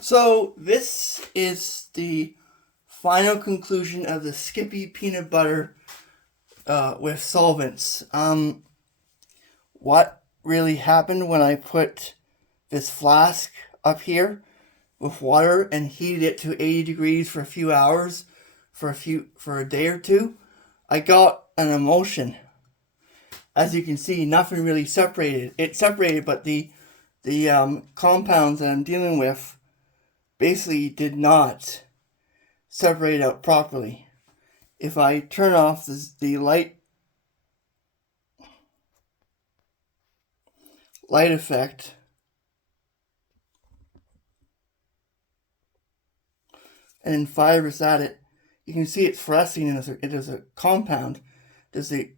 So this is the final conclusion of the Skippy Peanut Butter with solvents. What really happened when I put this flask up here with water and heated it to 80 degrees for a few hours, for a day or two, I got an emulsion. As you can see, nothing really separated. It separated, but the compounds that I'm dealing with basically did not separate out properly. If I turn off the light effect, and then fibers at it, you can see it's fluorescing and there's a compound. There's the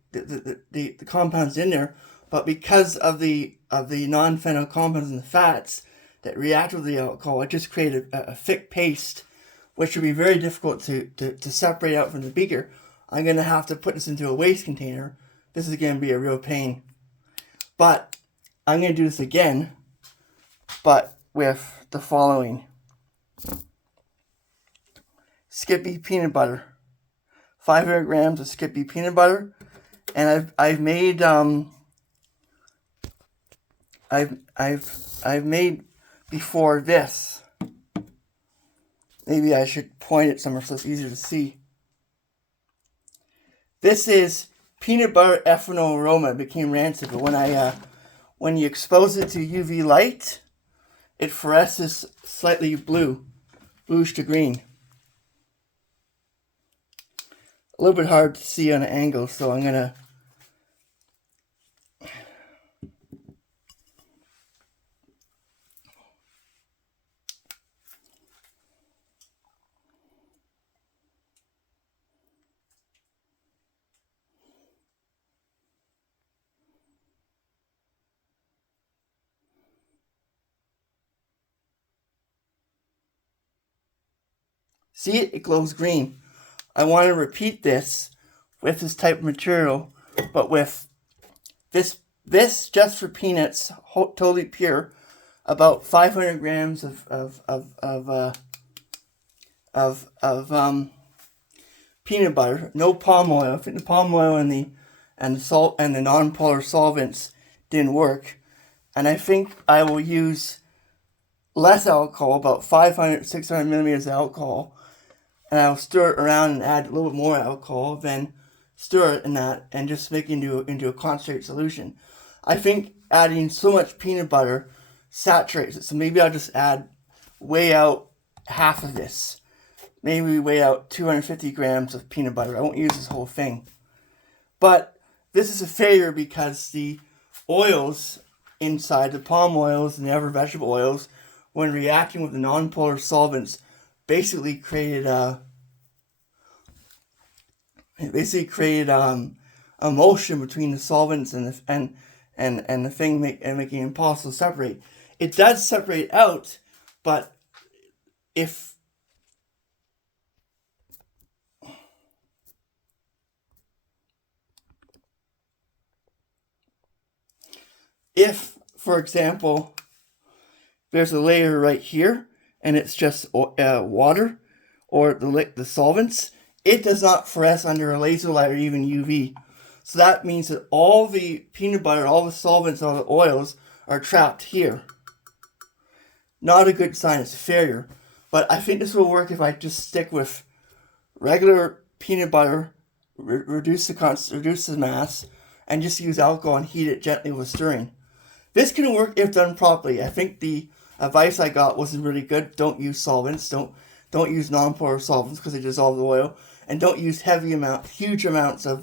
compounds in there, but because of the non-phenol compounds and the fats that react with the alcohol, it just created a thick paste, which would be very difficult to separate out from the beaker. I'm going to have to put this into a waste container. This is going to be a real pain. But I'm going to do this again, but with the following. Skippy peanut butter. 500 grams of Skippy peanut butter. And I've made I've made before this. Maybe I should point it somewhere so it's easier to see. This is peanut butter ethanol aroma. It became rancid, but when you expose it to UV light, it fluoresces slightly bluish to green. A little bit hard to see on an angle, so I'm gonna see it? It glows green. I want to repeat this with this type of material, but with this just for peanuts, totally pure, about 500 grams of peanut butter, no palm oil. I think the palm oil and the non-polar solvents didn't work, and I think I will use less alcohol, about 600 millimeters of alcohol, and I'll stir it around and add a little bit more alcohol, then stir it in that, and just make it into a concentrated solution. I think adding so much peanut butter saturates it, so maybe I'll just weigh out half of this. Maybe weigh out 250 grams of peanut butter. I won't use this whole thing. But this is a failure because the oils inside, the palm oils and the other vegetable oils, when reacting with the non-polar solvents, basically created emulsion between the solvents and the thing making it impossible to separate. It does separate out, but if for example, there's a layer right here and it's just water or the solvents, it does not fluoresce under a laser light or even UV. So that means that all the peanut butter, all the solvents, all the oils are trapped here. Not a good sign, it's a failure. But I think this will work if I just stick with regular peanut butter, reduce the mass, and just use alcohol and heat it gently with stirring. This can work if done properly. I think the advice I got wasn't really good. Don't use solvents. Don't use non-polar solvents because they dissolve the oil. And don't use huge amounts of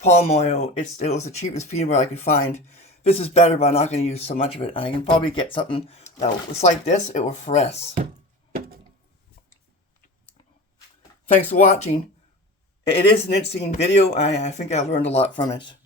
palm oil. It was the cheapest peanut butter I could find. This is better, but I'm not going to use so much of it. And I can probably get something that looks like this. It will fluoresce. Thanks for watching. It is an interesting video. I think I learned a lot from it.